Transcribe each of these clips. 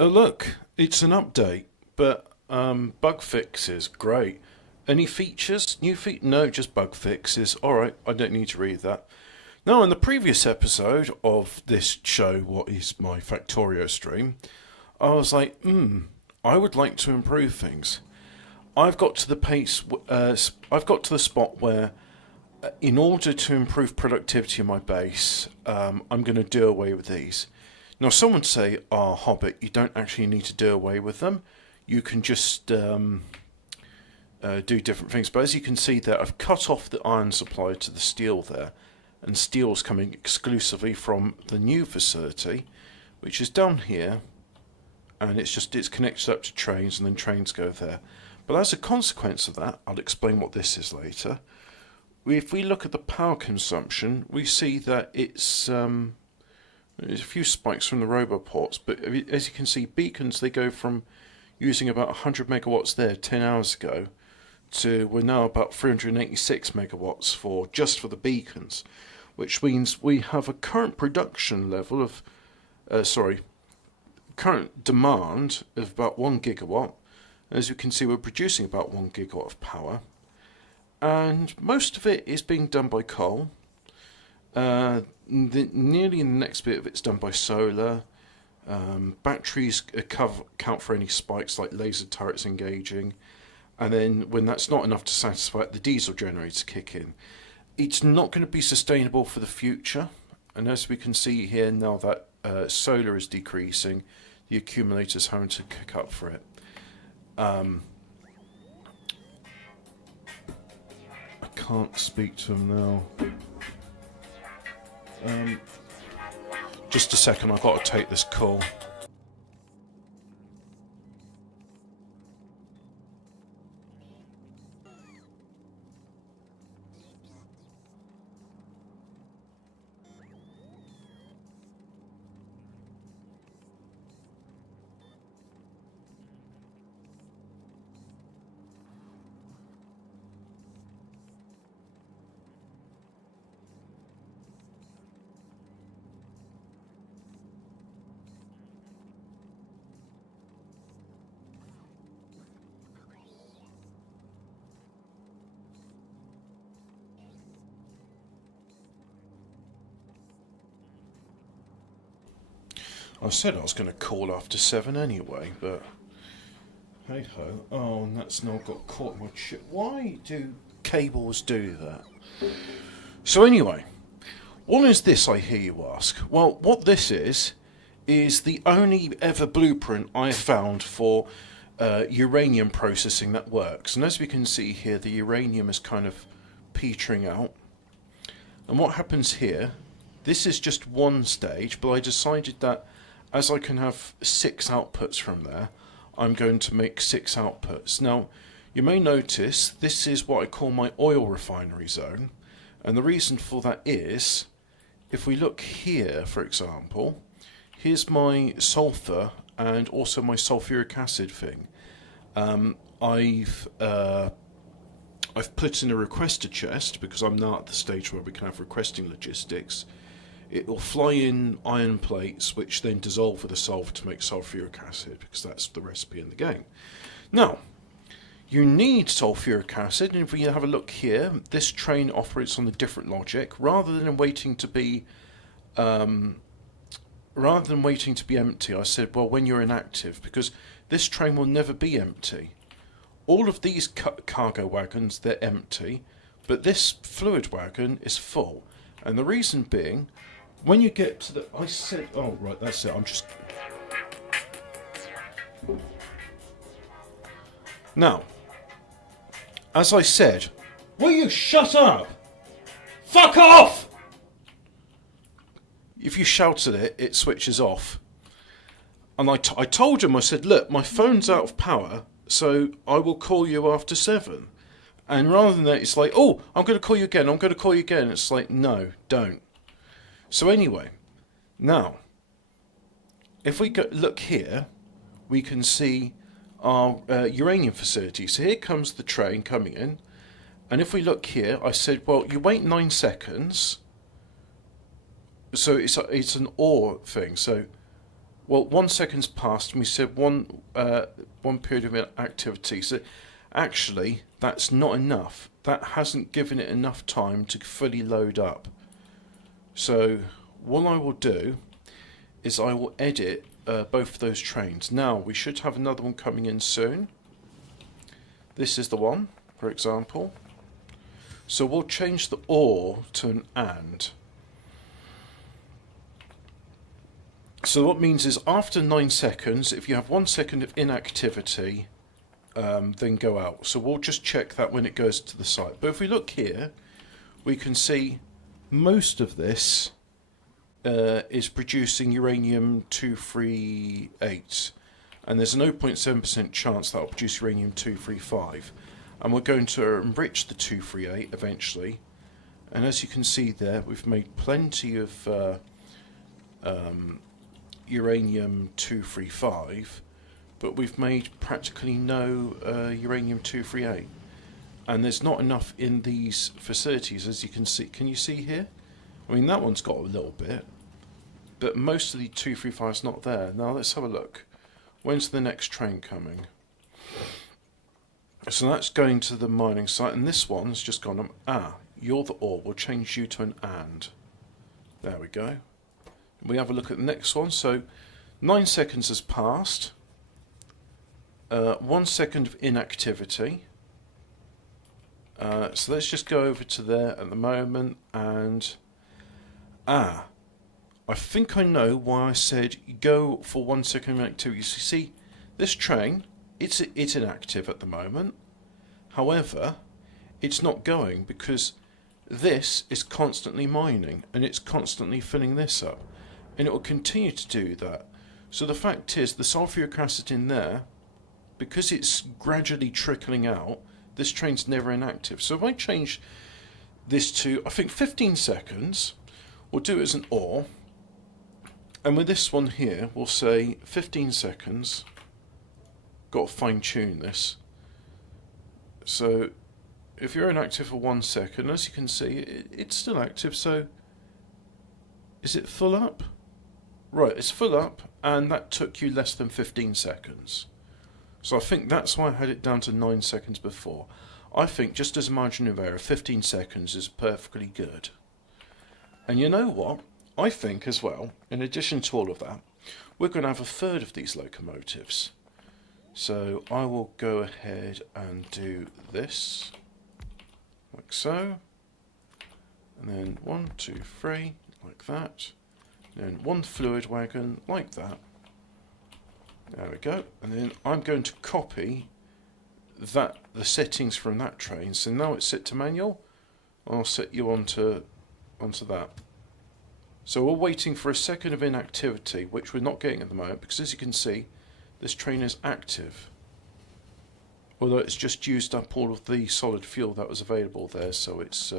Oh look, it's an update, but bug fixes, great. Any features? New feat? No, just bug fixes. Alright, I don't need to read that. Now, in the previous episode of this show, what is my Factorio stream, I was like, I would like to improve things. I've got to the pace, I've got to the spot where, in order to improve productivity in my base, I'm going to do away with these. Now, some would say, Hobbit, you don't actually need to do away with them. You can just do different things. But as you can see there, I've cut off the iron supply to the steel there. And steel's coming exclusively from the new facility, which is down here. And it's connected up to trains, and then trains go there. But as a consequence of that, I'll explain what this is later. If we look at the power consumption, we see that there's a few spikes from the roboports, but as you can see, beacons, they go from using about 100 megawatts there 10 hours ago to we're now about 386 megawatts just for the beacons, which means we have a current production level of, current demand of about 1 gigawatt. As you can see, we're producing about 1 gigawatt of power, and most of it is being done by coal. Nearly in the next bit of it's done by solar. Batteries account for any spikes like laser turrets engaging, and then when that's not enough to satisfy it, the diesel generators kick in. It's not going to be sustainable for the future, and as we can see here now that solar is decreasing, the accumulator's having to kick up for it. I can't speak to him now. Just a second, I've got to take this call. I said I was going to call after 7 anyway, but hey ho. Oh, and that's now got caught in my chip. Why do cables do that? So anyway, what is this, I hear you ask? Well, what this is the only ever blueprint I found for uranium processing that works. And as we can see here, the uranium is kind of petering out. And what happens here, this is just one stage, but I decided that as I can have 6 outputs from there, I'm going to make 6 outputs. Now, you may notice this is what I call my oil refinery zone. And the reason for that is, if we look here, for example, here's my sulfur and also my sulfuric acid thing. I've put in a requester chest because I'm now at the stage where we can have requesting logistics. It will fly in iron plates, which then dissolve with the sulfur to make sulfuric acid, because that's the recipe in the game. Now, you need sulfuric acid, and if we have a look here, this train operates on a different logic. Rather than waiting to be empty, I said, well, when you're inactive, because this train will never be empty. All of these cargo wagons, they're empty, but this fluid wagon is full. And the reason being, when you get to the... I said... Oh, right, that's it. I'm just... Now, as I said... Will you shut up? Fuck off! If you shout at it, it switches off. And I told him, I said, look, my phone's out of power, so I will call you after 7. And rather than that, it's like, oh, I'm going to call you again, I'm going to call you again. It's like, no, don't. So anyway, now, if we look here, we can see our uranium facility. So here comes the train coming in. And if we look here, I said, well, you wait 9 seconds. So it's an OR thing. So Well, 1 second's passed, and we said one period of activity. So actually, that's not enough. That hasn't given it enough time to fully load up. So what I will do is I will edit both of those trains. Now we should have another one coming in soon. This is the one, for example. So we'll change the or to an and. So what it means is after 9 seconds, if you have 1 second of inactivity, then go out. So we'll just check that when it goes to the site. But if we look here, we can see most of this is producing uranium-238, and there's a 0.7% chance that will produce uranium-235. And we're going to enrich the 238 eventually. And as you can see there, we've made plenty of uranium-235, but we've made practically no uranium-238. And there's not enough in these facilities, as you can see. Can you see here? I mean, that one's got a little bit, but most of the 235 is not there. Now let's have a look. When's the next train coming? So that's going to the mining site, and this one's just gone, you're the or. We'll change you to an and. There we go. We have a look at the next one. So 9 seconds has passed. 1 second of inactivity. So let's just go over to there at the moment, and I think I know why I said go for 1 second of inactivity. So you see, this train, it's inactive at the moment. However, it's not going because this is constantly mining and it's constantly filling this up, and it will continue to do that. So the fact is, the sulfuric acid in there, because it's gradually trickling out, this train's never inactive. So if I change this to, I think, 15 seconds, we'll do it as an or, and with this one here, we'll say 15 seconds. Got to fine tune this. So if you're inactive for 1 second, as you can see, it's still active. So is it full up? Right, it's full up, and that took you less than 15 seconds. So I think that's why I had it down to 9 seconds before. I think, just as a margin of error, 15 seconds is perfectly good. And you know what? I think as well, in addition to all of that, we're going to have a third of these locomotives. So I will go ahead and do this, like so. And then 1, 2, 3, like that. And then 1 fluid wagon, like that. There we go. And then I'm going to copy the settings from that train. So now it's set to manual. I'll set you onto that. So we're waiting for a second of inactivity, which we're not getting at the moment, because as you can see, this train is active. Although it's just used up all of the solid fuel that was available there, so it's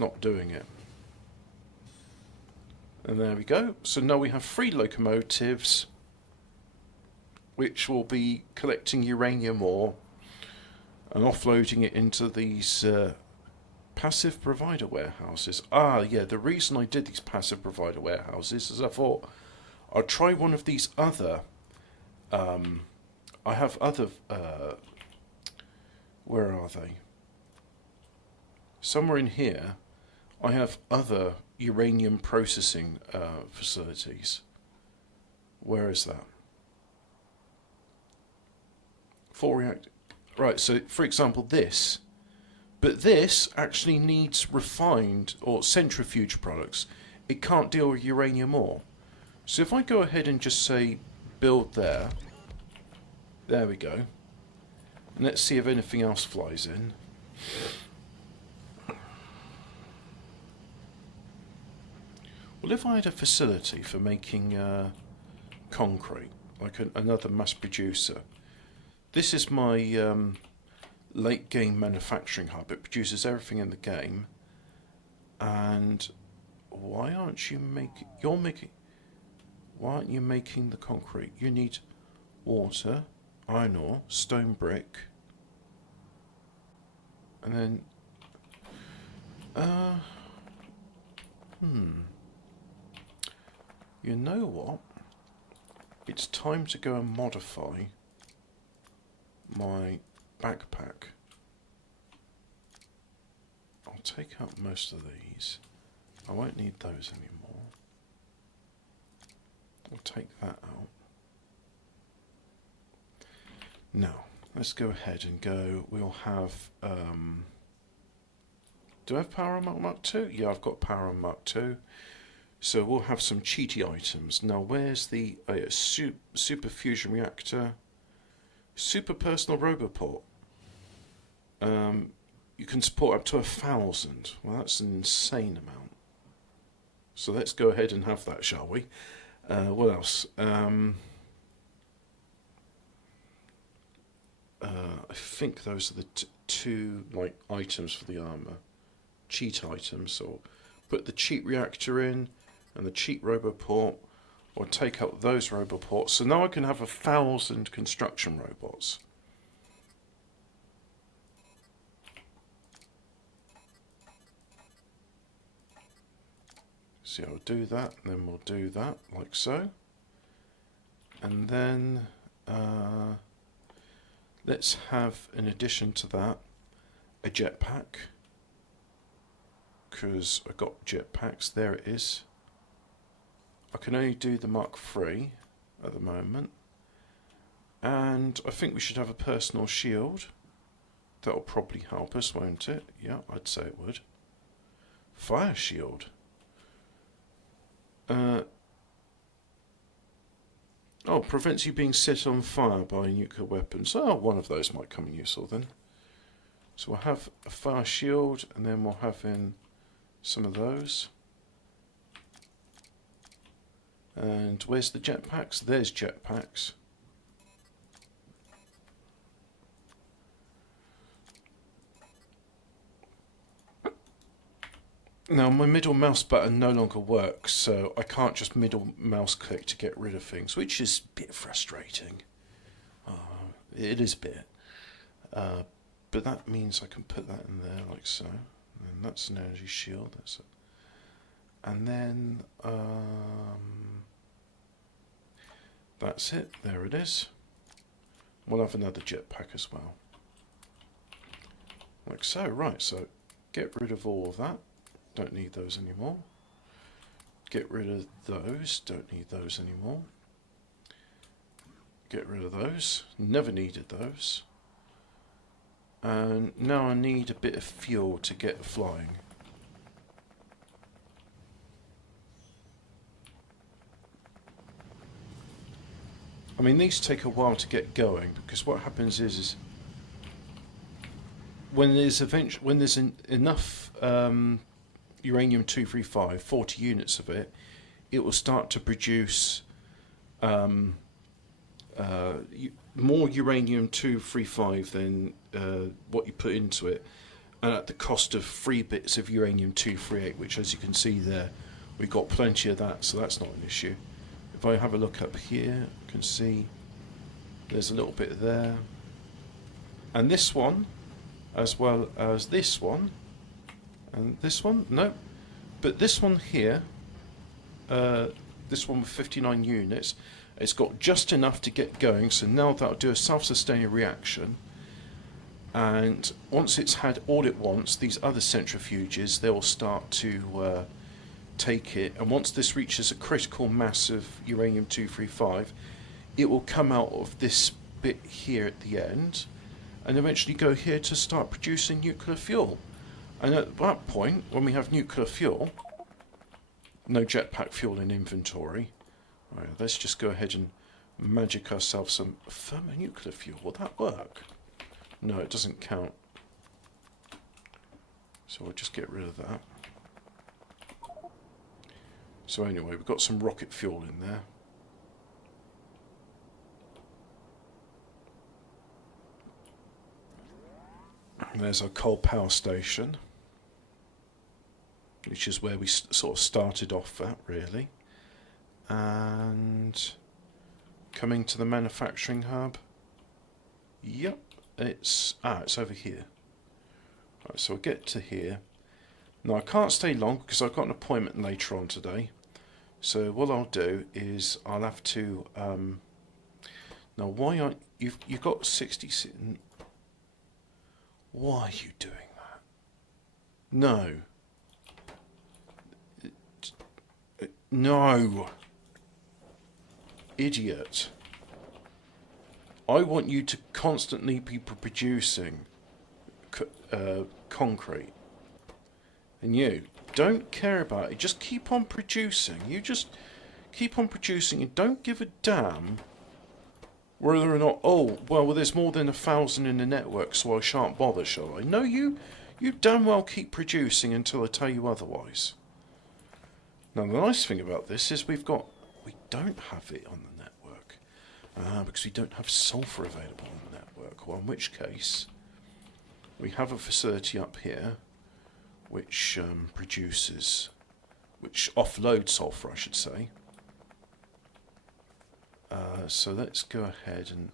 not doing it. And there we go. So now we have 3 locomotives, which will be collecting uranium ore and offloading it into these passive provider warehouses. Yeah, the reason I did these passive provider warehouses is I thought I'd try one of these other. I have other. Where are they? Somewhere in here, I have other uranium processing facilities. Where is that? 4 reactor. Right, so for example this, but this actually needs refined or centrifuge products. It can't deal with uranium ore. So if I go ahead and just say build there we go. And let's see if anything else flies in. Well, if I had a facility for making concrete, like another mass producer, this is my late game manufacturing hub. It produces everything in the game. And why aren't you making? Why aren't you making the concrete? You need water, iron ore, stone brick, and then you know what? it's time to go and modify my backpack. I'll take out most of these. I won't need those anymore. I'll take that out. Now, let's go ahead and go. We'll have... do I have power on Mark 2? Yeah, I've got power on Mark 2. So we'll have some cheaty items. Now, where's the super fusion reactor? Super personal roboport. You can support up to 1,000. Well, that's an insane amount. So let's go ahead and have that, shall we? What else? I think those are the two items for the armor. Cheat items. So put the cheat reactor in and the cheat roboport, or take out those roboports. So now I can have 1,000 construction robots. So I'll do that, and then we'll do that, like so. And then let's have, in addition to that, a jetpack. Because I've got jetpacks, there it is. I can only do the Mark III at the moment. And I think we should have a personal shield. That'll probably help us, won't it? Yeah, I'd say it would. Fire shield. Oh, prevents you being set on fire by nuclear weapons. Oh, one of those might come in useful then. So we'll have a fire shield, and then we'll have in some of those. And where's the jetpacks? There's jetpacks. Now my middle mouse button no longer works, so I can't just middle mouse click to get rid of things, which is a bit frustrating. It is a bit. But that means I can put that in there like so. And that's an energy shield. That's it. And then that's it. There it is. We'll have another jetpack as well. Like so. Right, so get rid of all of that. Don't need those anymore. Get rid of those. Don't need those anymore. Get rid of those. Never needed those. And now I need a bit of fuel to get flying. I mean, these take a while to get going, because what happens is when there's enough uranium-235, 40 units of it, it will start to produce more uranium-235 than what you put into it, and at the cost of 3 bits of uranium-238, which, as you can see there, we've got plenty of that, so that's not an issue. If I have a look up here, you can see there's a little bit there, and this one, as well as this one, and this one, no, but this one here, this one with 59 units, it's got just enough to get going, so now that'll do a self-sustaining reaction, and once it's had all it wants, these other centrifuges, they will start to take it, and once this reaches a critical mass of uranium-235, it will come out of this bit here at the end, and eventually go here to start producing nuclear fuel. And at that point, when we have nuclear fuel, no jetpack fuel in inventory, right, let's just go ahead and magic ourselves some thermonuclear fuel. Will that work? No, it doesn't count. So we'll just get rid of that. So anyway, we've got some rocket fuel in there. And there's our coal power station, which is where we sort of started off at, really. And coming to the manufacturing hub. Yep, it's over here. Right, so we'll get to here. Now I can't stay long because I've got an appointment later on today. So what I'll do is I'll have to now why aren't you've got 60. Why are you doing that? No. No. Idiot. I want you to constantly be producing concrete. And you don't care about it. Just keep on producing. You just keep on producing and don't give a damn whether or not, oh, well, there's more than 1,000 in the network, so I shan't bother, shall I? No, you damn well keep producing until I tell you otherwise. Now, the nice thing about this is we don't have it on the network, because we don't have sulfur available on the network, or in which case, we have a facility up here, which which offloads sulfur, I should say. So let's go ahead and...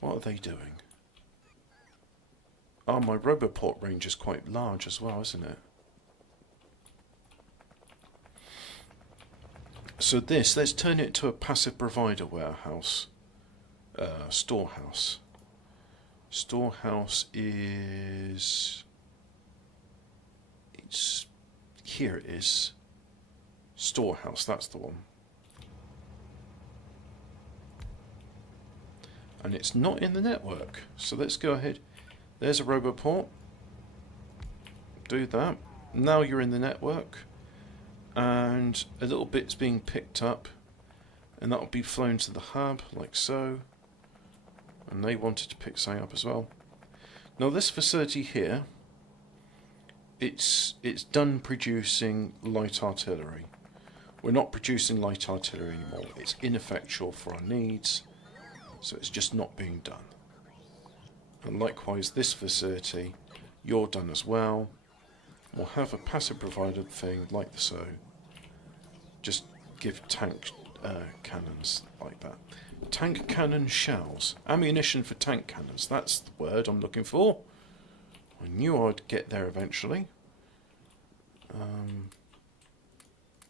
What are they doing? Oh, my Roboport range is quite large as well, isn't it? So let's turn it to a passive provider warehouse. Storehouse. Storehouse is... Here it is. Storehouse, that's the one. And it's not in the network. So let's go ahead. There's a Roboport. Do that. Now you're in the network. And a little bit's being picked up. And that'll be flown to the hub, like so. And they wanted to pick something up as well. Now this facility here, it's done producing light artillery. We're not producing light artillery anymore. It's ineffectual for our needs. So it's just not being done. And likewise, this facility, you're done as well. We'll have a passive provided thing like so. Just give tank cannons like that. Tank cannon shells. Ammunition for tank cannons. That's the word I'm looking for. I knew I'd get there eventually.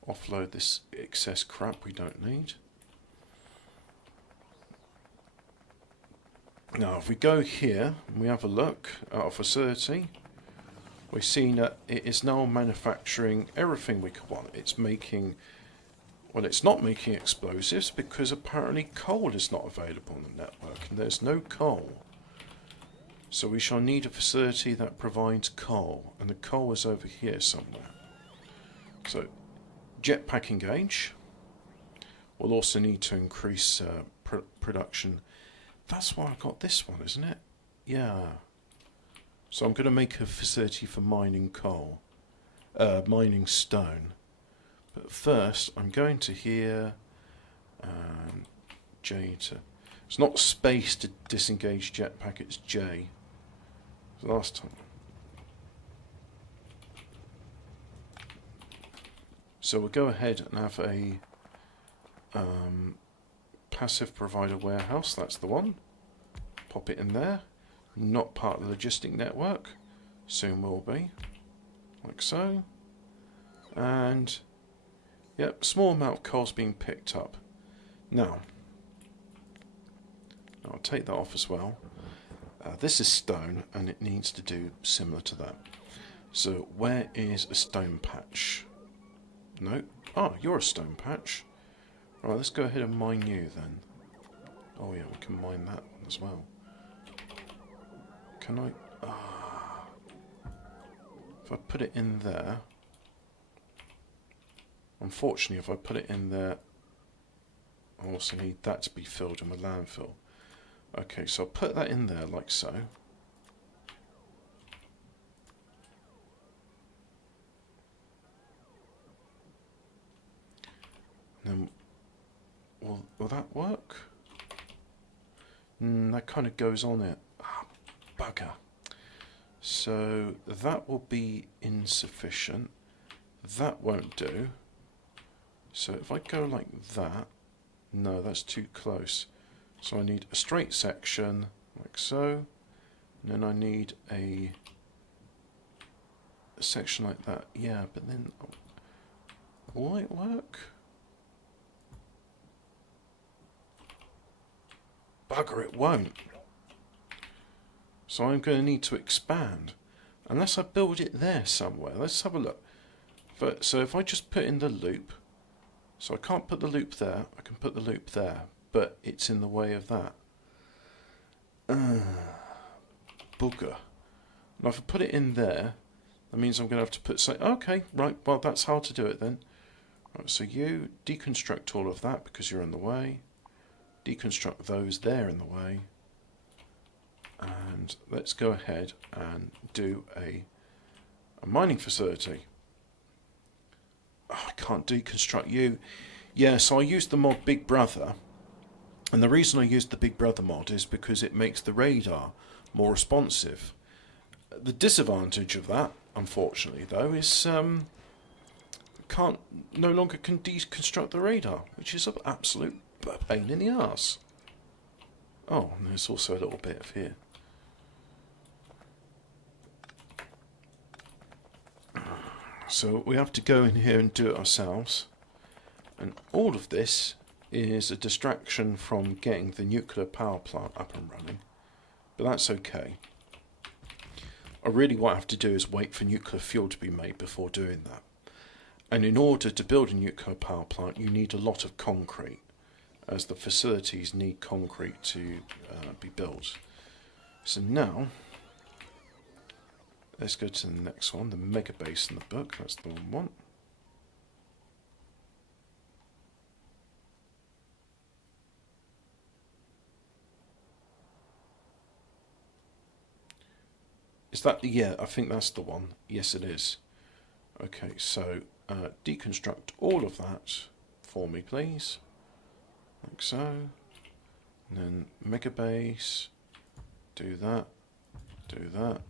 Offload this excess crap we don't need. Now, if we go here and we have a look at our facility, we've seen that it is now manufacturing everything we could want. It's making, well, it's not making explosives because apparently coal is not available on the network and there's no coal. So we shall need a facility that provides coal, and the coal is over here somewhere. So, jetpack engage. We'll also need to increase production. That's why I got this one, isn't it? Yeah. So I'm going to make a facility for mining coal, mining stone. But first, I'm going to here, J to... It's not space to disengage jetpack, it's J. The last time. So we'll go ahead and have a passive provider warehouse, that's the one. Pop it in there. Not part of the logistic network. Soon will be. Like so. And, yep, small amount of coal's being picked up. Now, I'll take that off as well. This is stone, and it needs to do similar to that. So, where is a stone patch? No. Oh, you're a stone patch. Right, let's go ahead and mine you then. Oh yeah, we can mine that one as well. Can I... If I put it in there... Unfortunately, if I put it in there, I also need that to be filled in with landfill. Okay, so I'll put that in there like so. Then, will that work? That kind of goes on it. Ah, bugger. So that will be insufficient. That won't do. So if I go like that, no, that's too close. So I need a straight section, like so. And then I need a section like that. Yeah, but then Will it work? Bugger, it won't. So I'm going to need to expand. Unless I build it there somewhere. Let's have a look. So if I just put in the loop, so I can't put the loop there, I can put the loop there, but it's in the way of that. Bugger. And if I put it in there, that means I'm going to have to put, say, okay, right, well that's how to do it then. Right, so you deconstruct all of that because you're in the way. Deconstruct those there in the way. And let's go ahead and do a mining facility. Oh, I can't deconstruct you. Yeah, so I used the mod Big Brother, and the reason I used the Big Brother mod is because it makes the radar more responsive. The disadvantage of that, unfortunately, though, is no longer can deconstruct the radar, which is an absolute pain in the arse. Oh, and there's also a little bit of here. So we have to go in here and do it ourselves. And all of this is a distraction from getting the nuclear power plant up and running. But that's okay. What I have to do is wait for nuclear fuel to be made before doing that. And in order to build a nuclear power plant, you need a lot of concrete, as the facilities need concrete to be built. So now, let's go to the next one, the mega base in the book. That's the one I want. Is that, yeah, I think that's the one. Yes, it is. Okay, so deconstruct all of that for me, please. Like so. And then mega base. Do that. Do that.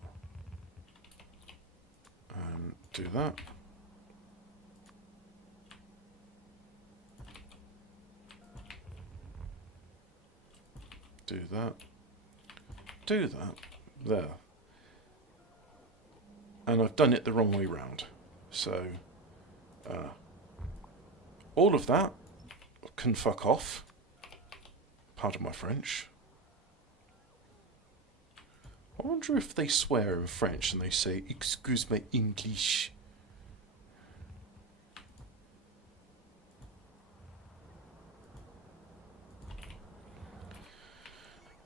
Do that. Do that. Do that. There. And I've done it the wrong way round. So, all of that can fuck off. Pardon my French. I wonder if they swear in French and they say, "Excuse my English."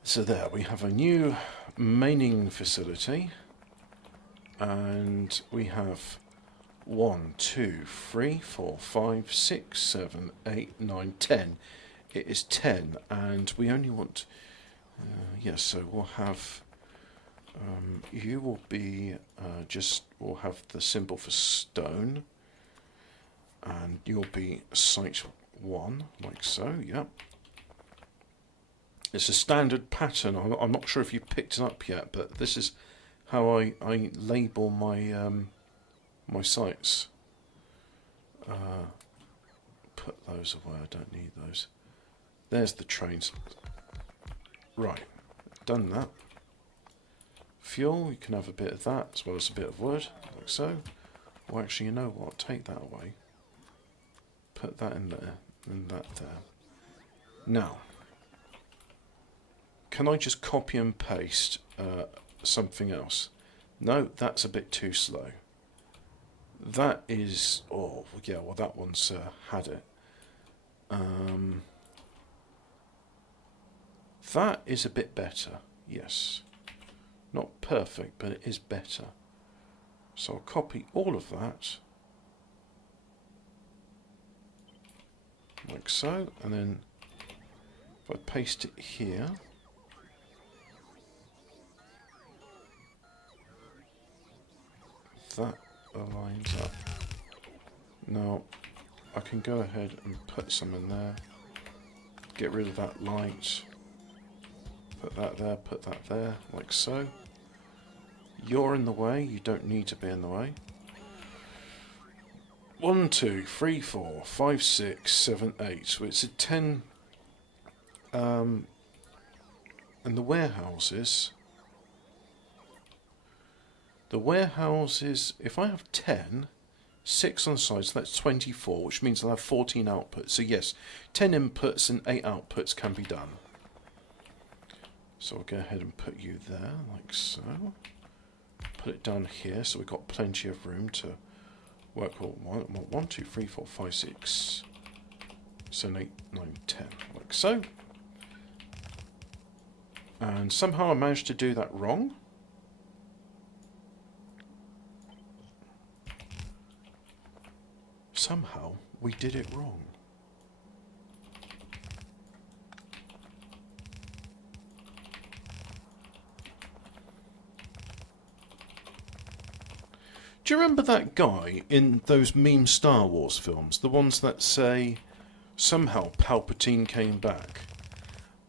So there, we have a new mining facility. And we have 1, 2, 3, 4, 5, 6, 7, 8, 9, 10. It is 10, and we only want. Yes, so we'll have. You will be we'll have the symbol for stone, and you'll be site 1, like so. Yep. It's a standard pattern. I'm not sure if you picked it up yet, but this is how I label my my sites. Put those away, I don't need those. There's the trains. Right, done that. Fuel, you can have a bit of that as well as a bit of wood, like so. Well, actually, you know what? Take that away. Put that in there, and that there. Now, can I just copy and paste something else? No, that's a bit too slow. That is, oh yeah, well that one's had it. That is a bit better, yes. Not perfect, but it is better. So I'll copy all of that, like so, and then if I paste it here, that aligns up. Now I can go ahead and put some in there, get rid of that light, put that there, like so. You're in the way, you don't need to be in the way. 1, 2, 3, 4, 5, 6, 7, 8. So it's a 10. And the warehouses. The warehouses, if I have 10, 6 on the side, so that's 24, which means I'll have 14 outputs. So yes, 10 inputs and 8 outputs can be done. So I'll go ahead and put you there, like so. Put it down here, so we've got plenty of room to work on 1, 2, 3, 4, 5, 6, 7, 8, 9, 10, like so. And somehow I managed to do that wrong. Somehow we did it wrong. Do you remember that guy in those meme Star Wars films? The ones that say, somehow Palpatine came back.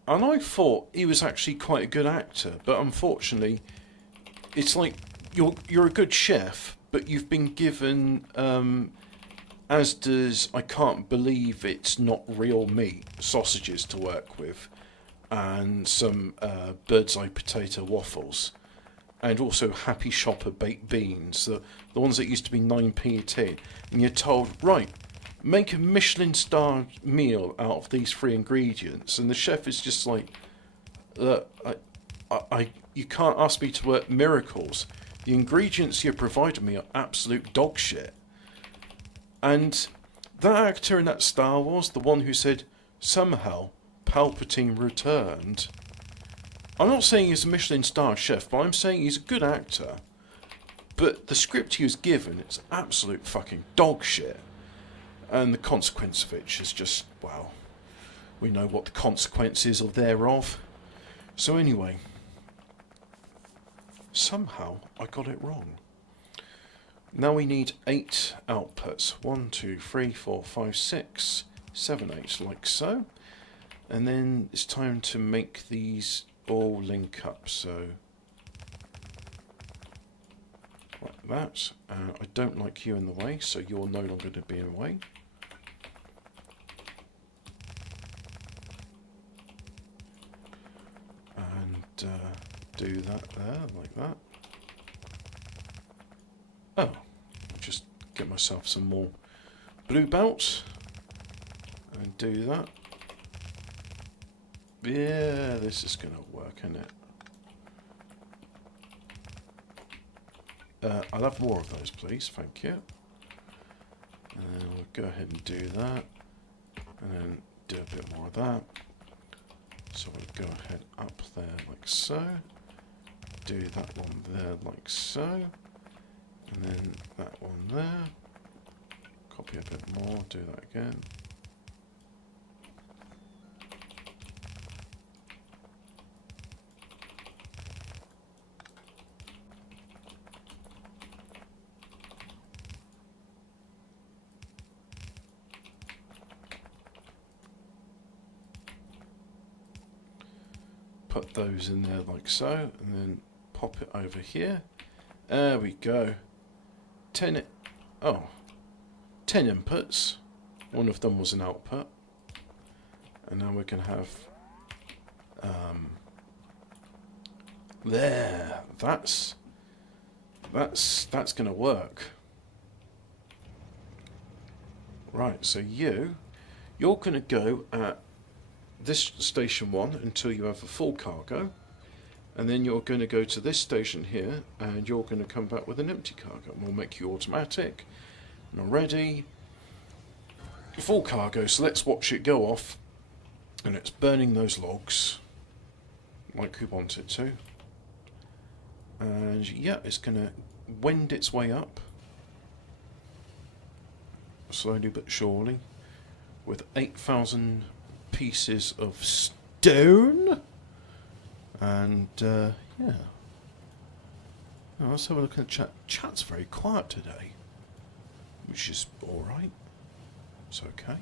And I thought he was actually quite a good actor, but unfortunately, it's like you're a good chef, but you've been given, as does I can't believe it's not real meat, sausages to work with, and some bird's eye potato waffles. And also Happy Shopper baked beans, the ones that used to be 9p a tin. And you're told, right, make a Michelin star meal out of these 3 ingredients. And the chef is just like, look, you can't ask me to work miracles. The ingredients you provided me are absolute dog shit. And that actor in that Star Wars, the one who said, somehow Palpatine returned. I'm not saying he's a Michelin star chef, but I'm saying he's a good actor. But the script he was given, it's absolute fucking dog shit. And the consequence of it is just, well, we know what the consequences are thereof. So anyway, somehow I got it wrong. Now we need 8 outputs. 1, 2, 3, 4, 5, 6, 7, 8, like so. And then it's time to make these all link up, so like that. I don't like you in the way, so you're no longer going to be in the way. And do that there, like that. Oh, I'll just get myself some more blue belt and do that. Yeah, this is going to work, isn't it? I'll have more of those, please. Thank you. And then we'll go ahead and do that. And then do a bit more of that. So we'll go ahead up there like so. Do that one there like so. And then that one there. Copy a bit more, do that again. Put those in there like so, and then pop it over here. There we go. 10 inputs. One of them was an output. And now we can have there. That's gonna work. Right, so you're gonna go at this station 1 until you have a full cargo, and then you're going to go to this station here and you're going to come back with an empty cargo, and we'll make you automatic. Now ready, full cargo, so let's watch it go off, and it's burning those logs like we want it to, and yeah, it's going to wend its way up slowly but surely with 8,000 pieces of stone, and yeah. Now, let's have a look at the chat. Chat's very quiet today, which is alright. It's okay.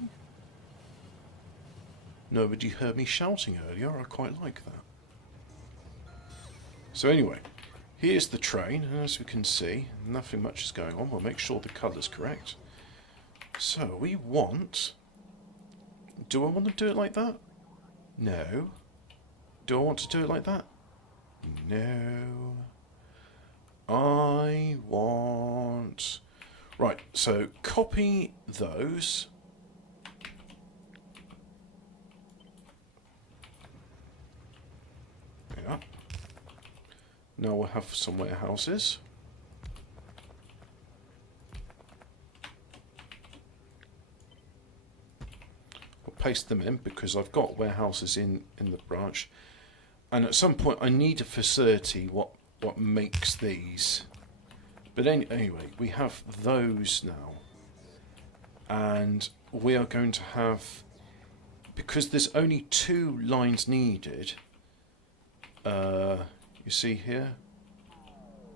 Nobody heard me shouting earlier. I quite like that. So anyway, here's the train, and as we can see, nothing much is going on. We'll make sure the colour's correct. So we want... Do I want to do it like that? No. Do I want to do it like that? No. I want... Right, so copy those. Yeah. Now we'll have some warehouses. I'll paste them in because I've got warehouses in the branch. And at some point I need a facility what makes these. But anyway, we have those now. And we are going to have, because there's only 2 lines needed, you see here,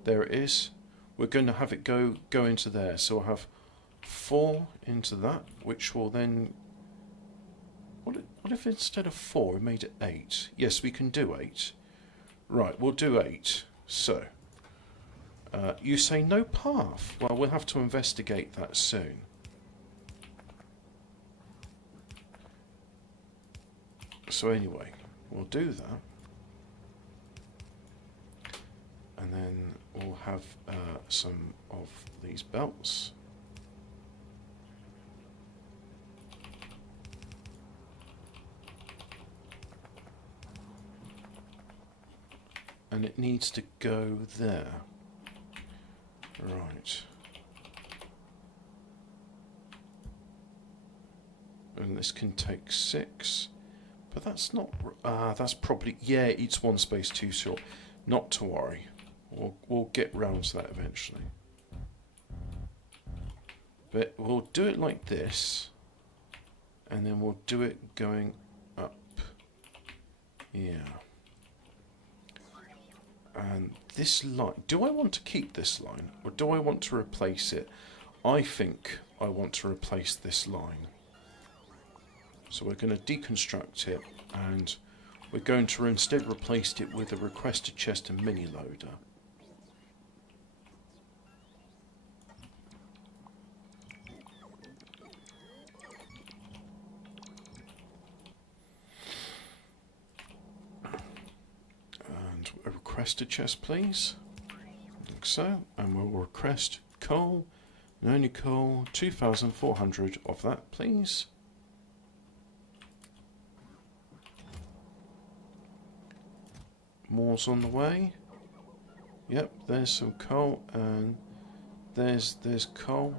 there it is, we're going to have it go into there. So we'll have 4 into that, which will then, what if instead of 4 we made it 8? Yes, we can do 8. Right, we'll do 8. So you say no path. Well, we'll have to investigate that soon. So anyway, we'll do that. And then we'll have some of these belts. And it needs to go there. Right. And this can take 6. But that's not... that's probably... Yeah, it's 1 space too short. Not to worry. We'll get round to that eventually. But we'll do it like this. And then we'll do it going up. Yeah. And this line... Do I want to keep this line? Or do I want to replace it? I think I want to replace this line. So we're going to deconstruct it. And we're going to instead replace it with a requested chest and mini loader. And a requested chest, please. Like so. And we'll request coal. And only coal. 2,400 of that, please. More's on the way. Yep, there's some coal, and there's coal.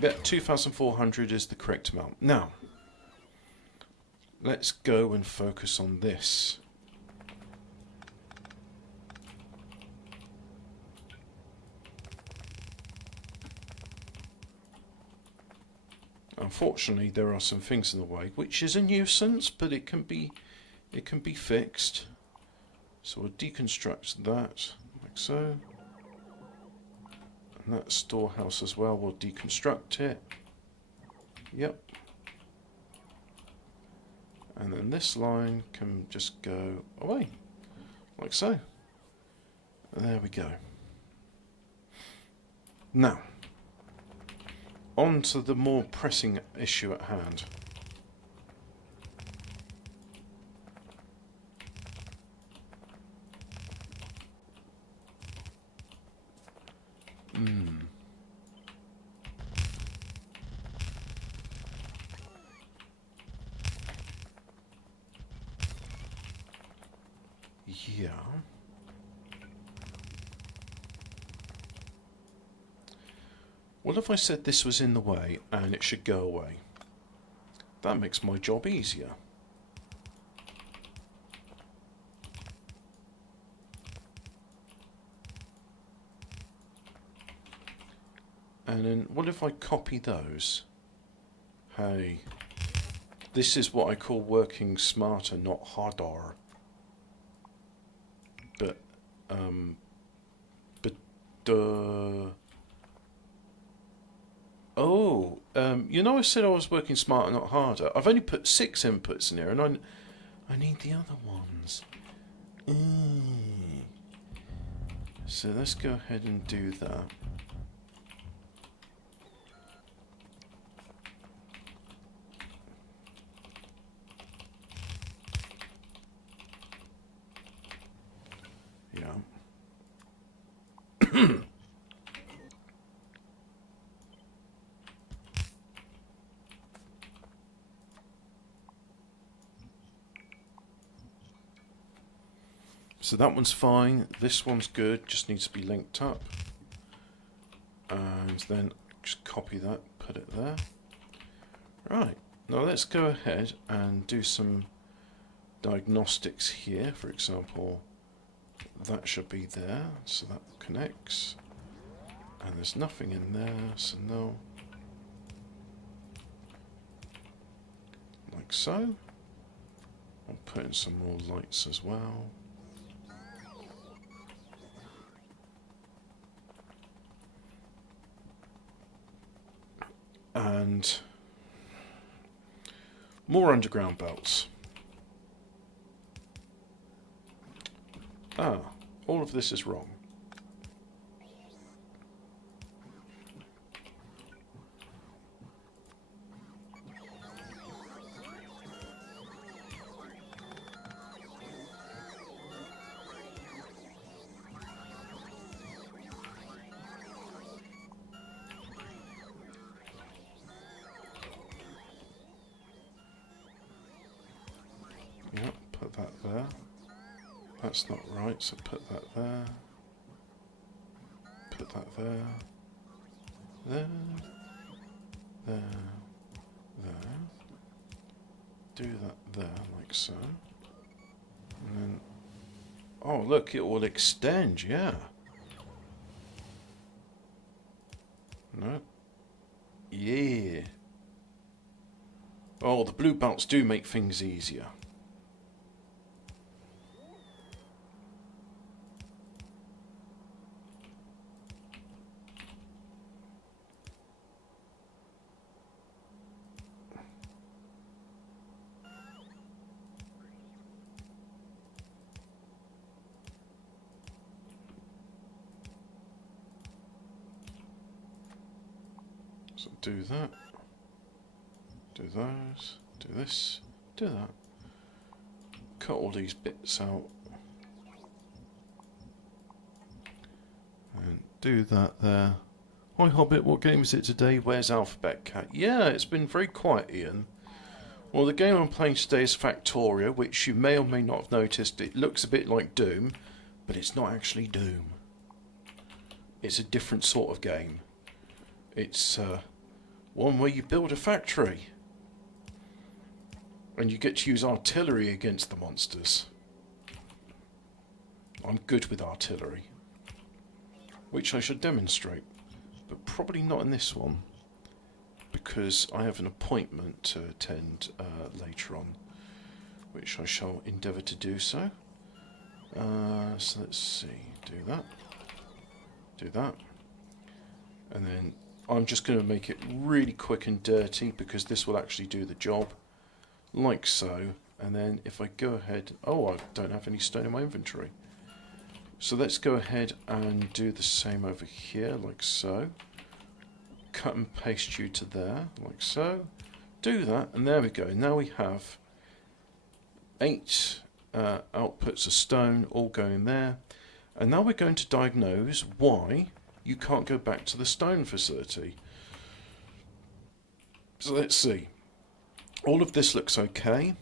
Yeah, 2,400 is the correct amount. Now, let's go and focus on this. Unfortunately, there are some things in the way, which is a nuisance, but it can be fixed. So we'll deconstruct that, like so. And that storehouse as well, we'll deconstruct it. Yep. And then this line can just go away, like so. And there we go. Now, on to the more pressing issue at hand. Yeah. What if I said this was in the way and it should go away? That makes my job easier. And then what if I copy those? Hey, this is what I call working smarter, not harder. But, oh, you know I said I was working smarter, not harder. I've only put 6 inputs in here, and I need the other ones. So let's go ahead and do that. So that one's fine, this one's good, just needs to be linked up. And then just copy that, put it there. Right, now let's go ahead and do some diagnostics here. For example, that should be there, so that connects. And there's nothing in there, so no. Like so. I'll put in some more lights as well. And more underground belts. Ah, all of this is wrong. Yep, put that there. That's not right, so put that there. Put that there. There. There. There. Do that there, like so. And then... oh, look, it will extend, yeah. No. Yeah. Oh, the blue belts do make things easier. So do that, do those, do this, do that. Cut all these bits out. And do that there. Hi Hobbit, what game is it today? Where's Alphabet Cat? Yeah, it's been very quiet, Ian. Well, the game I'm playing today is Factorio, which you may or may not have noticed. It looks a bit like Doom, but it's not actually Doom. It's a different sort of game. It's one where you build a factory and you get to use artillery against the monsters. I'm good with artillery, which I should demonstrate, but probably not in this one because I have an appointment to attend later on, which I shall endeavour to do so. So let's see, do that, and then I'm just going to make it really quick and dirty because this will actually do the job, like so. And then if I go ahead, oh, I don't have any stone in my inventory. So let's go ahead and do the same over here, like so. Cut and paste you to there, like so. Do that, and there we go. Now we have 8 outputs of stone all going there. And now we're going to diagnose why you can't go back to the stone facility. So let's see. All of this looks okay.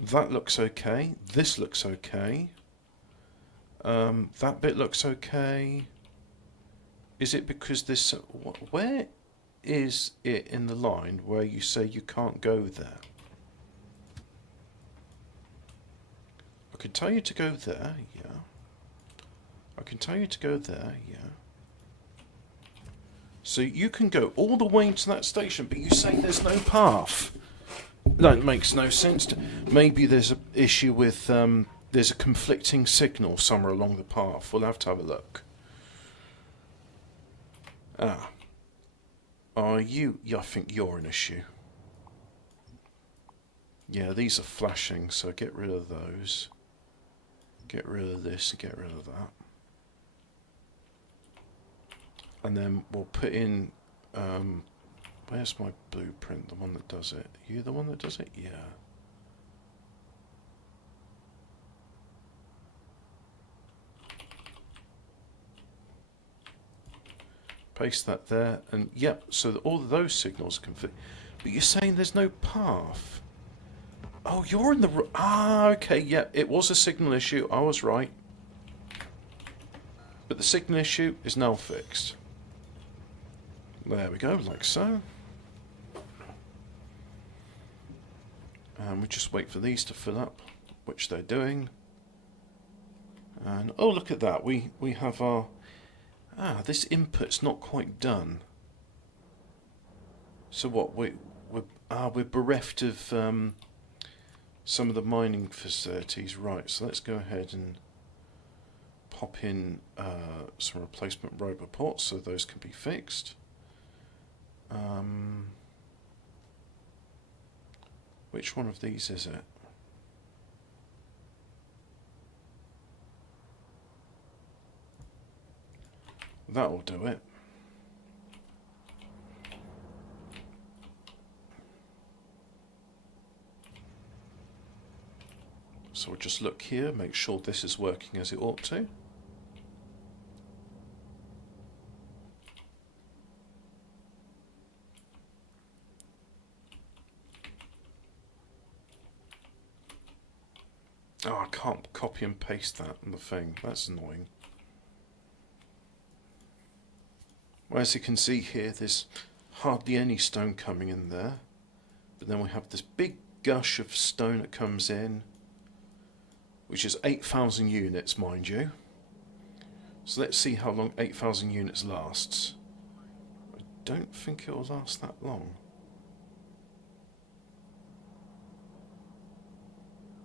That looks okay. This looks okay. That bit looks okay. Is it because this... where is it in the line where you say you can't go there? I could tell you to go there, yeah. I can tell you to go there, yeah. So you can go all the way to that station, but you say there's no path. That makes no sense. Maybe there's an issue with, there's a conflicting signal somewhere along the path. We'll have to have a look. Ah. Are you... yeah, I think you're an issue. Yeah, these are flashing, so get rid of those. Get rid of this and get rid of that. And then we'll put in, where's my blueprint, the one that does it? Are you the one that does it? Yeah. paste that there, and yep, so that all of those signals can fit. But you're saying there's no path. Oh, you're in the... okay, yeah, it was a signal issue. I was right. But the signal issue is now fixed. There we go, like so. And we just wait for these to fill up, which they're doing. And, oh, look at that. We have our... this input's not quite done. So what? We're bereft of some of the mining facilities. Right, so let's go ahead and pop in some replacement robot ports so those can be fixed. Which one of these is it? That'll do it. So we'll just look here, make sure this is working as it ought to. Oh, I can't copy and paste that on the thing. That's annoying. Well, as you can see here, there's hardly any stone coming in there. But then we have this big gush of stone that comes in, which is 8,000 units, mind you. So let's see how long 8,000 units lasts. I don't think it will last that long.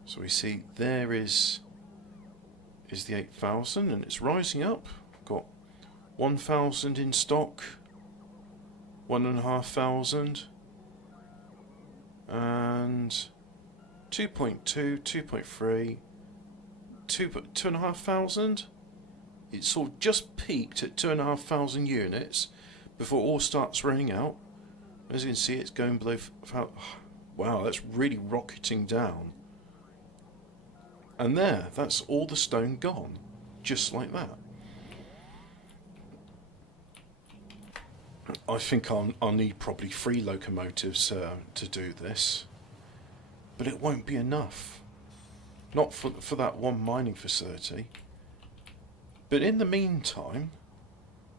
So we see there is the 8,000, and it's rising up. Got 1,000 in stock, 1,500, and 2.2, 2.3, 2,500. It's all just peaked at 2,500 units before it all starts running out. As you can see, it's going below. Wow, that's really rocketing down. And there, that's all the stone gone, just like that. I think I'll need probably 3 locomotives to do this, but it won't be enough. Not for that one mining facility. But in the meantime,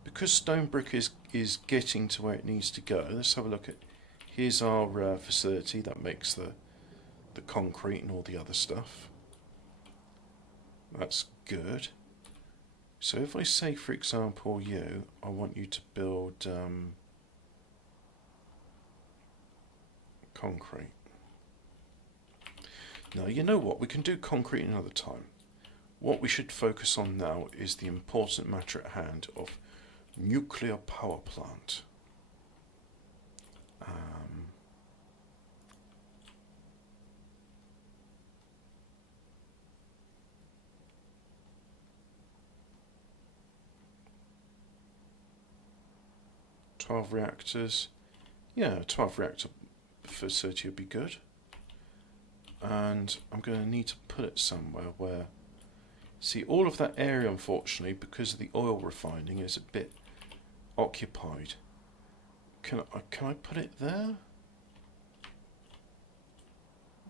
because stone brick is getting to where it needs to go, let's have a look at. Here's our facility that makes the concrete and all the other stuff. That's good. So if I say, for example, I want you to build concrete. Now, you know what? We can do concrete another time. What we should focus on now is the important matter at hand of nuclear power plant. 12 reactors. Yeah, 12 reactor facility would be good. And I'm going to need to put it somewhere where... See, all of that area, unfortunately, because of the oil refining, is a bit occupied. Can I put it there?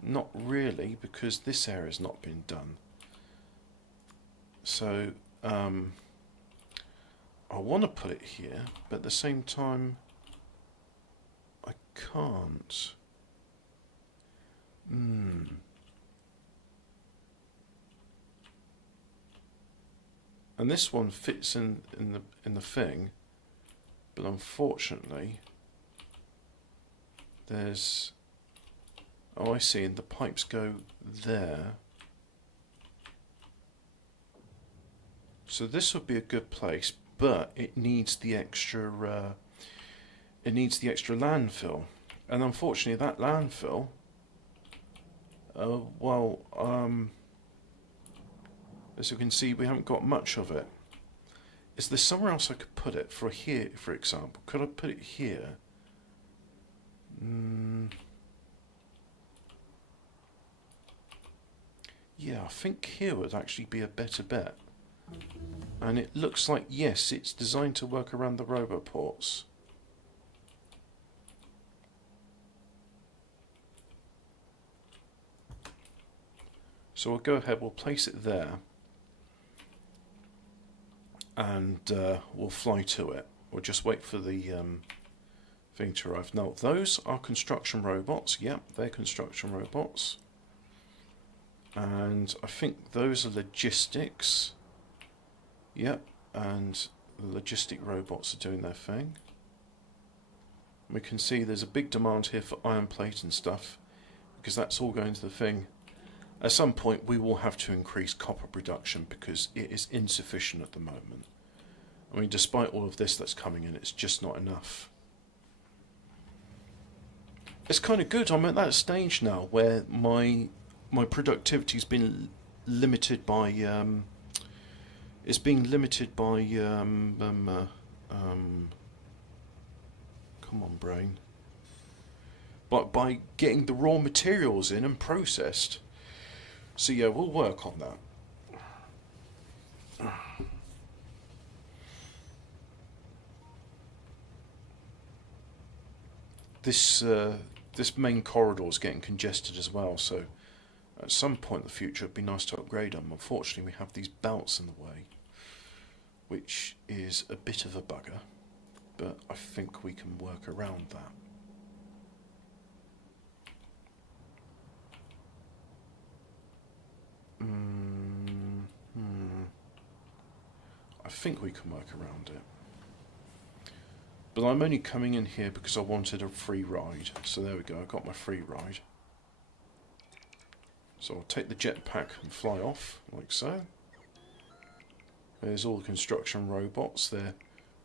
Not really, because this area's not been done. So, I want to put it here, but at the same time, I can't. And this one fits in the thing, but unfortunately, there's... Oh, I see, and the pipes go there. So this would be a good place, but it needs the extra landfill, and unfortunately that landfill, as you can see, we haven't got much of it. Is there somewhere else I could put it? For here, for example, could I put it here? Yeah, I think here would actually be a better bet. And it looks like, yes, it's designed to work around the roboports. So we'll go ahead, we'll place it there. And we'll fly to it. We'll just wait for the thing to arrive. Now, those are construction robots. Yep, they're construction robots. And I think those are logistics. Yep, and the logistic robots are doing their thing. We can see there's a big demand here for iron plate and stuff, because that's all going to the thing. At some point we will have to increase copper production because it is insufficient at the moment. I mean, despite all of this that's coming in, it's just not enough. It's kind of good. I'm at that stage now where my productivity's been limited by it's being limited by come on, brain. But by getting the raw materials in and processed. So yeah, we'll work on that. This main corridor is getting congested as well, so at some point in the future it'd be nice to upgrade them. Unfortunately, we have these belts in the way, which is a bit of a bugger, but I think we can work around that. I think we can work around it. But I'm only coming in here because I wanted a free ride. So there we go, I got my free ride. So I'll take the jetpack and fly off, like so. There's all the construction robots. They're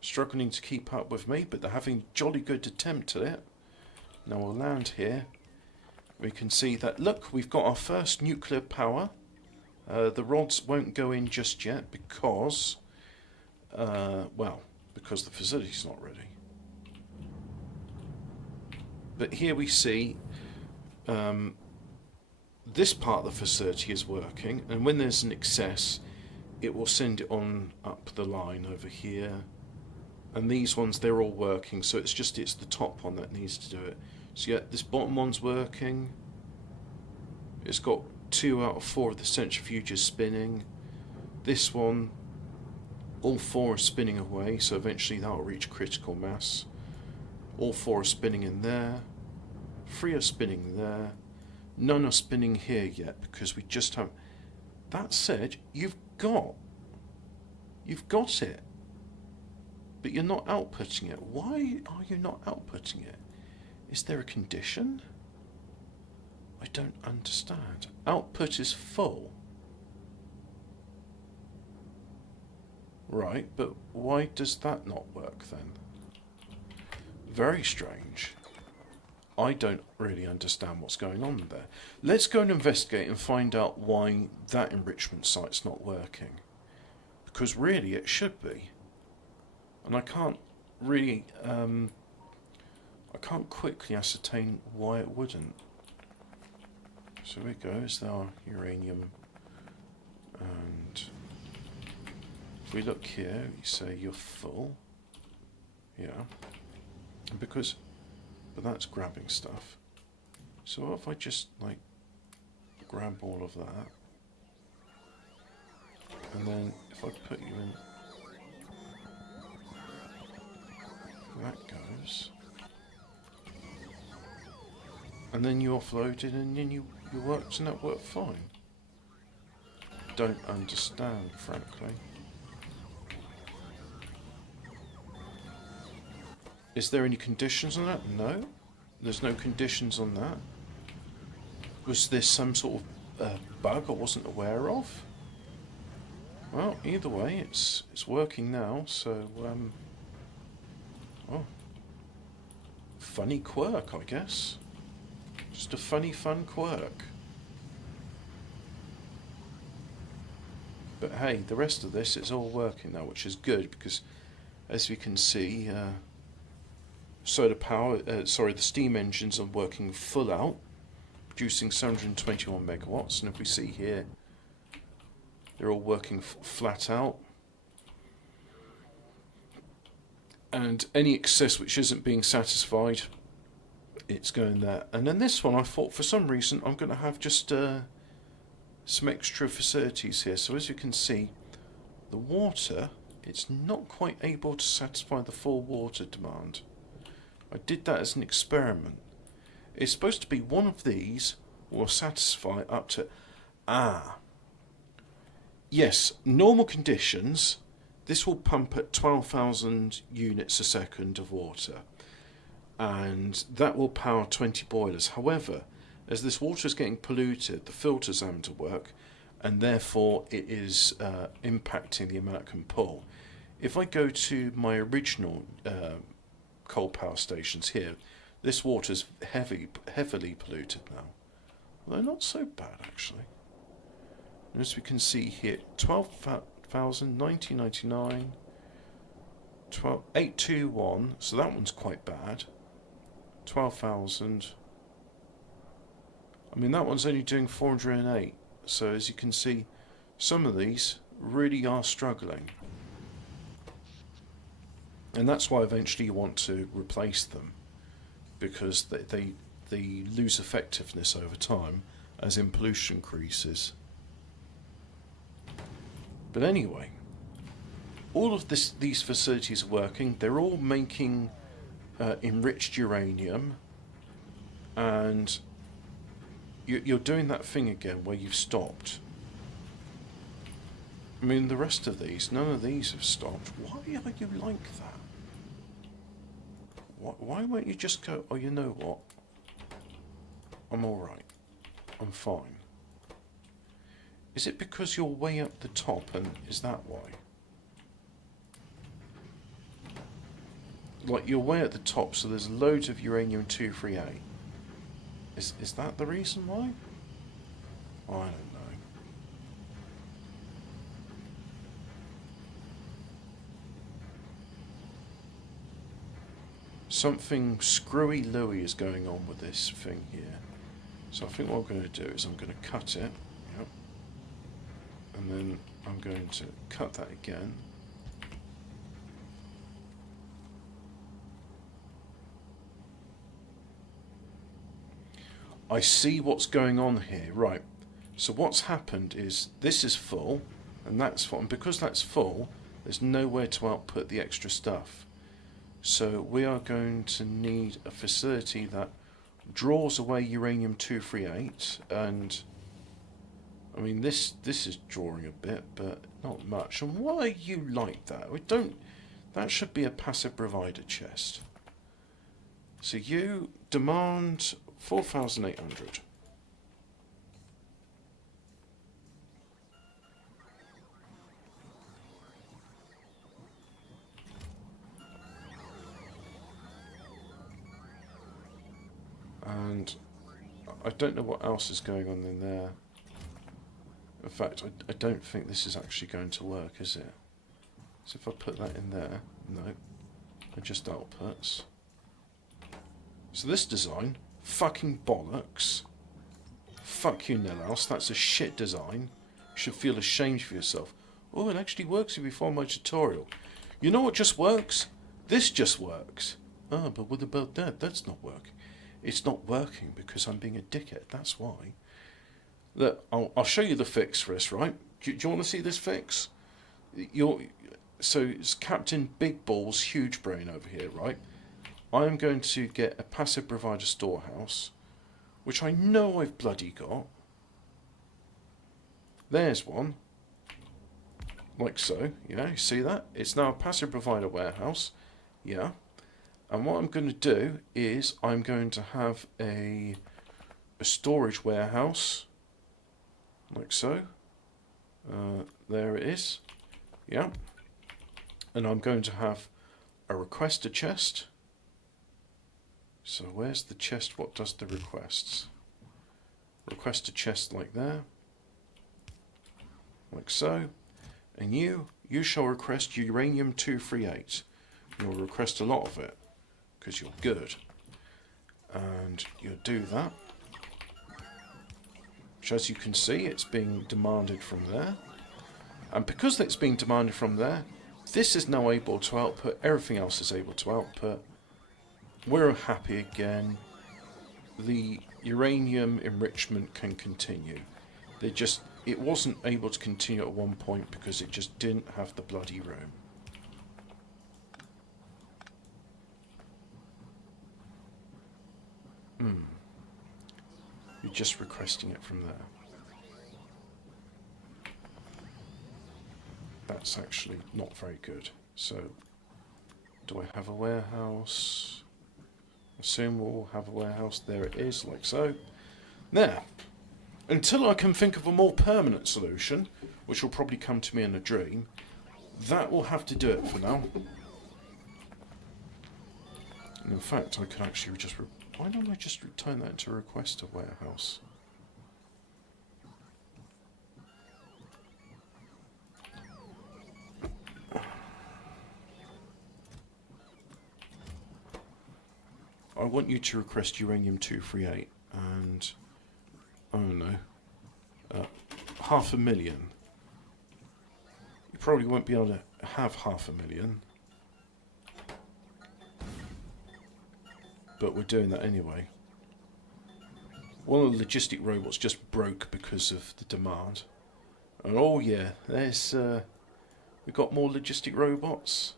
struggling to keep up with me, but they're having a jolly good attempt at it. Now we'll land here. We can see that, look, we've got our first nuclear power. The rods won't go in just yet because, because the facility's not ready. But here we see this part of the facility is working, and when there's an excess, it will send it on up the line over here. And these ones, they're all working, so it's the top one that needs to do it. So yeah, this bottom one's working. It's got 2 out of 4 of the centrifuges spinning. This one, all 4 are spinning away, so eventually that'll reach critical mass. All 4 are spinning in there. 3 are spinning there. None are spinning here yet because we just haven't. That said, you've got it, but you're not outputting it. Why are you not outputting it? Is there a condition? I don't understand. Output is full. Right, but why does that not work then? Very strange. I don't really understand what's going on there. Let's go and investigate and find out why that enrichment site's not working. Because really it should be. And I can't really, I can't quickly ascertain why it wouldn't. So here we go, there's our uranium. And if we look here, you say you're full. Yeah. Because, but that's grabbing stuff. So what if I just like grab all of that, and then if I put you in, that goes, and then you offload it, and then you worked, and that worked fine. Don't understand, frankly. Is there any conditions on that? No. There's no conditions on that. Was there some sort of bug I wasn't aware of? Well, either way, it's working now, so, oh. Funny quirk, I guess. Just a funny, fun quirk. But hey, the rest of this is all working now, which is good, because as we can see, solar power, the steam engines are working full out, producing 721 megawatts, and if we see here, They're all working flat out. And any excess which isn't being satisfied, it's going there. And then this one, I thought for some reason I'm going to have just some extra facilities here. So as you can see, the water, it's not quite able to satisfy the full water demand. I did that as an experiment. It's supposed to be one of these will satisfy up to... Yes, normal conditions, this will pump at 12,000 units a second of water. And that will power 20 boilers. However, as this water is getting polluted, the filters having to work, and therefore it is impacting the amount it can pull. If I go to my original coal power stations here, this water is heavily polluted now. Although not so bad actually. And as we can see here, 12,000, 1999, 821, so that one's quite bad. 12,000. I mean, that one's only doing 408. So as you can see, some of these really are struggling. And that's why eventually you want to replace them, because they lose effectiveness over time as in pollution increases. But anyway, all of these facilities are working. They're all making enriched uranium, and you're doing that thing again where you've stopped. I mean, the rest of these, none of these have stopped. Why are you like that? Why won't you just go, oh, you know what? I'm alright. I'm fine. Is it because you're way up the top, and is that why? Like, you're way at the top, so there's loads of uranium-238. Is that the reason why? I don't know. Something screwy Louie is going on with this thing here. So I think what I'm going to do is I'm going to cut it. Yep. And then I'm going to cut that again. I see what's going on here. Right. So what's happened is this is full and that's full. And because that's full, there's nowhere to output the extra stuff. So we are going to need a facility that draws away uranium-238, and I mean this is drawing a bit, but not much. And why are you like that? We don't. That should be a passive provider chest. So you demand 4,800. And I don't know what else is going on in there. In fact, I don't think this is actually going to work, is it? So if I put that in there, no, it just outputs. So this design, fucking bollocks. Fuck you, Nelhouse, that's a shit design. You should feel ashamed for yourself. Oh, it actually works before my tutorial. You know what just works? This just works. Ah, but what about that? That's not working. It's not working because I'm being a dickhead, that's why. Look, I'll show you the fix for this, right? Do you want to see this fix? So it's Captain Big Balls Huge Brain over here, right? I am going to get a passive provider storehouse, which I know I've bloody got. There's one. Like so, yeah, you see that? It's now a passive provider warehouse, yeah. And what I'm going to do is I'm going to have a storage warehouse, like so. There it is, yeah. And I'm going to have a requester chest. So where's the chest? What does the requests? Requester chest like there, like so. And you shall request uranium-238. You'll request a lot of it, because you're good. And you'll do that. Which, as you can see, it's being demanded from there. And because it's being demanded from there, this is now able to output, everything else is able to output. We're happy again. The uranium enrichment can continue. It wasn't able to continue at one point because it just didn't have the bloody room. You're just requesting it from there. That's actually not very good. So, do I have a warehouse? Assume we'll have a warehouse. There it is, like so. Now, until I can think of a more permanent solution, which will probably come to me in a dream, that will have to do it for now. And in fact, I could actually just... why don't I just turn that into a request to warehouse? I want you to request uranium-238 and... oh no. 500,000. You probably won't be able to have 500,000. But we're doing that anyway. One of the logistic robots just broke because of the demand. And oh yeah, there's... we've got more logistic robots.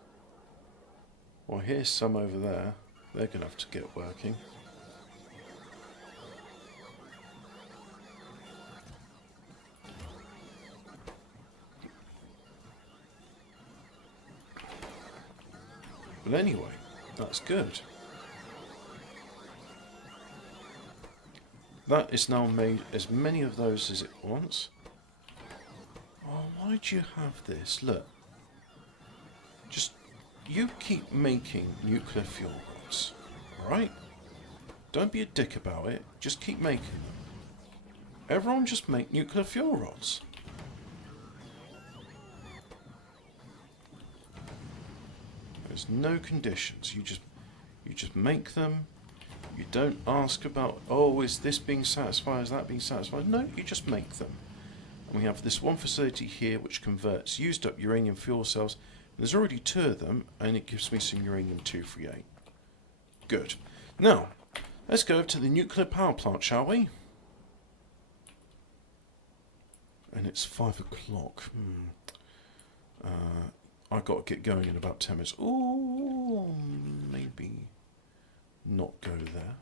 Well, here's some over there. They're going to have to get working. But anyway, that's good. That is now made as many of those as it wants. Oh, why'd you have this? Look. Just, you keep making nuclear fuel rods, alright? Don't be a dick about it, just keep making them. Everyone just make nuclear fuel rods. There's no conditions, you just make them. You don't ask about, oh, is this being satisfied, is that being satisfied? No, you just make them. And we have this one facility here which converts used up uranium fuel cells. There's already 2 of them, and it gives me some uranium-238. Good. Now, let's go over to the nuclear power plant, shall we? And it's 5 o'clock. I've got to get going in about 10 minutes. Ooh, maybe not go there.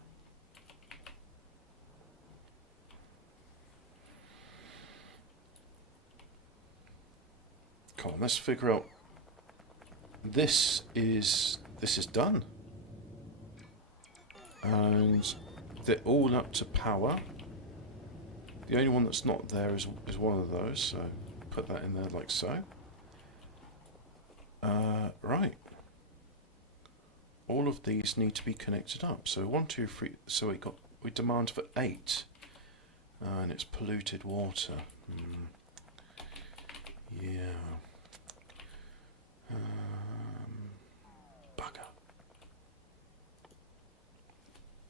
Come on, let's figure out. This is done, and they're all up to power. The only one that's not there is one of those, so put that in there like so. Right. All of these need to be connected up. So 1, 2, 3. So we demand for 8, and it's polluted water. Yeah. Bugger.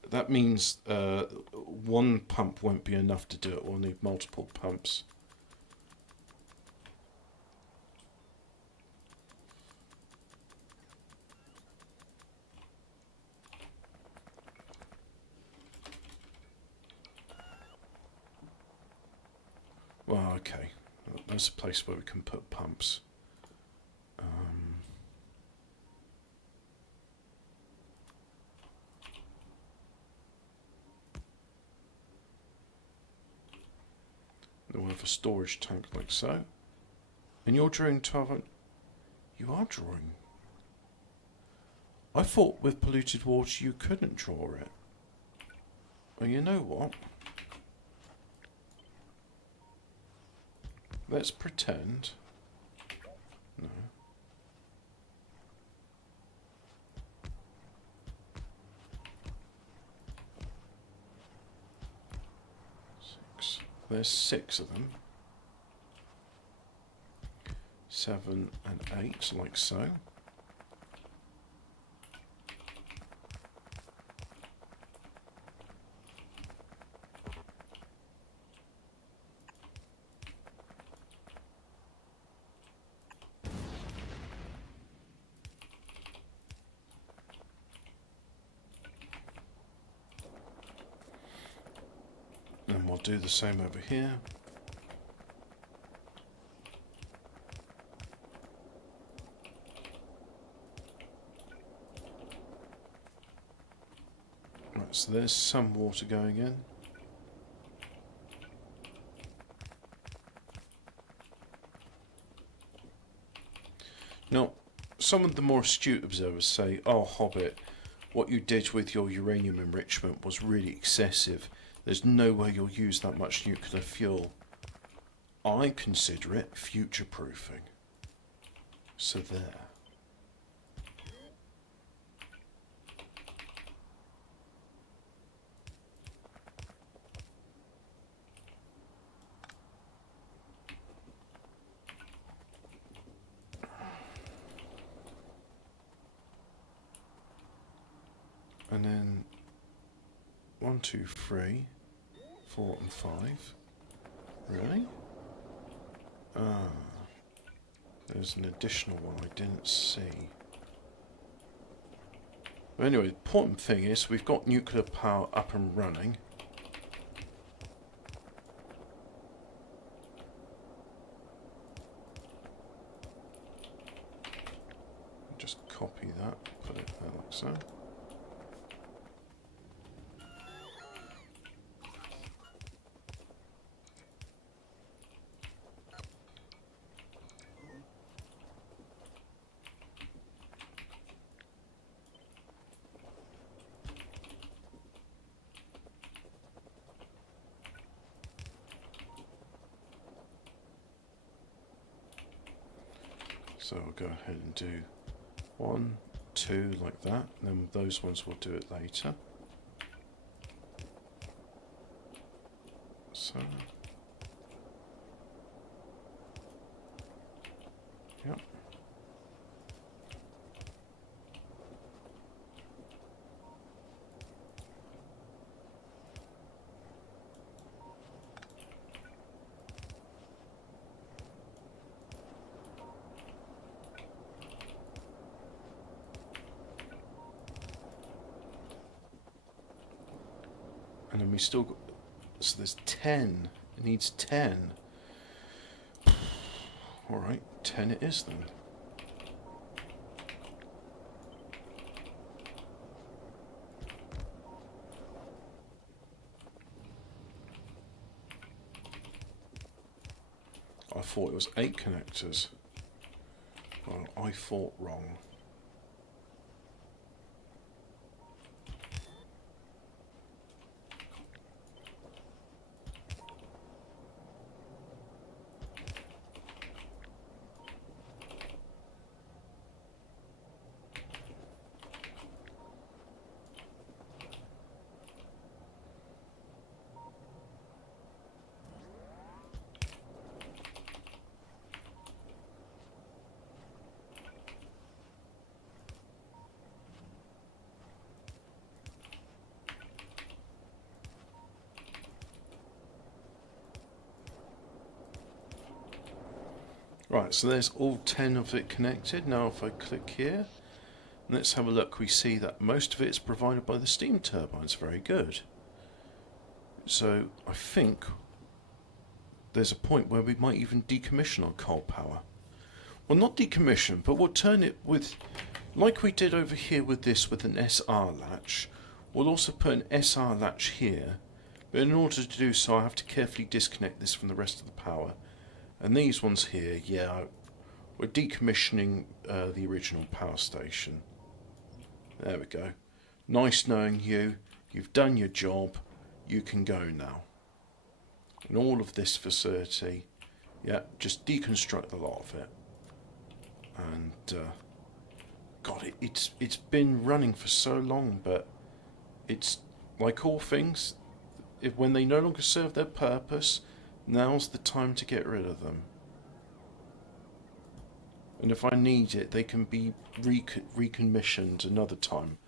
That means one pump won't be enough to do it. We'll need multiple pumps. Well, okay. There's a place where we can put pumps. Then we'll have a storage tank like so. And you're drawing 12. You are drawing. I thought with polluted water you couldn't draw it. Well, you know what? Let's pretend. No. There's 6 of them. 7 and 8, like so. And we'll do the same over here. Right, so there's some water going in. Now, some of the more astute observers say, oh, Hobbit, what you did with your uranium enrichment was really excessive. There's no way you'll use that much nuclear fuel. I consider it future-proofing. So there. And then 1, 2, 3, 4 and 5. Really? Ah. There's an additional one I didn't see. But anyway, the important thing is we've got nuclear power up and running. Just copy that, put it there like so. So we'll go ahead and do 1, 2 like that, and then those ones we'll do it later. So, yep. And then we still got, so there's 10, it needs 10. Alright, 10 it is then. I thought it was 8 connectors. Well, I thought wrong. Right, so there's all 10 of it connected. Now if I click here, let's have a look. We see that most of it is provided by the steam turbines. Very good. So I think there's a point where we might even decommission our coal power. Well, not decommission, but we'll turn it with, like we did over here with this, with an SR latch. We'll also put an SR latch here, but in order to do so I have to carefully disconnect this from the rest of the power. And these ones here, yeah, we're decommissioning the original power station. There we go. Nice knowing you. You've done your job. You can go now. And all of this facility, yeah, just deconstruct a lot of it. And God, it's been running for so long, but it's like all things. When they no longer serve their purpose, now's the time to get rid of them. And if I need it, they can be recommissioned another time.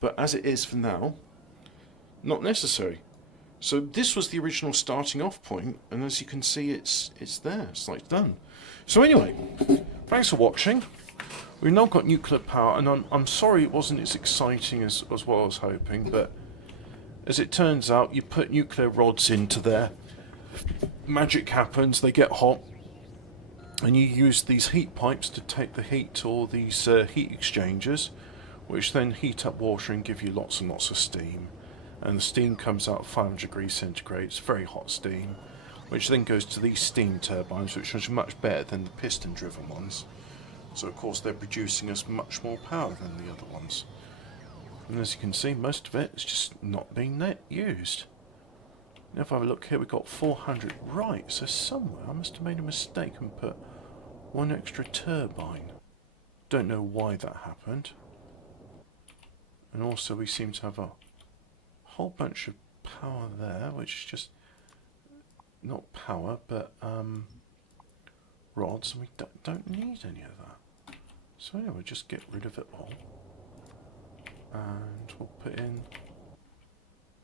But as it is for now, not necessary. So this was the original starting off point, and as you can see, it's there. It's like done. So anyway, thanks for watching. We've now got nuclear power, and I'm sorry it wasn't as exciting as what I was hoping, but As it turns out, you put nuclear rods into there, magic happens, they get hot, and you use these heat pipes to take the heat, or these heat exchangers, which then heat up water and give you lots and lots of steam. And the steam comes out at 500 degrees centigrade, it's very hot steam, which then goes to these steam turbines, which are much better than the piston driven ones. So of course they're producing us much more power than the other ones. And as you can see, most of it is just not being used. Now if I have a look here, we've got 400. Right, so somewhere I must have made a mistake and put one extra turbine. Don't know why that happened. And also we seem to have a whole bunch of power there, which is just not power, but rods, and we don't need any of that. So yeah, we'll just get rid of it all. And we'll put in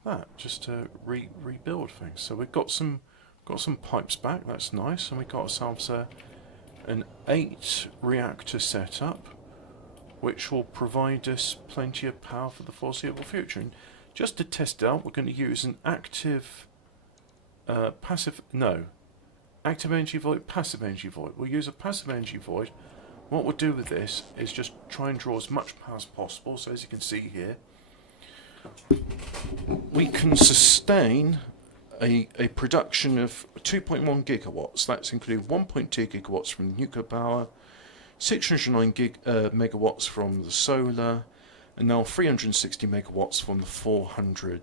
that just to rebuild things. So we've got some pipes back. That's nice, and we got ourselves an 8 reactor setup, which will provide us plenty of power for the foreseeable future. And just to test it out, we're going to use an active active energy void, passive energy void. We'll use a passive energy void. What we'll do with this is just try and draw as much power as possible. So as you can see here, we can sustain a production of 2.1 gigawatts. That's including 1.2 gigawatts from nuclear power, 609 megawatts from the solar, and now 360 megawatts from the 400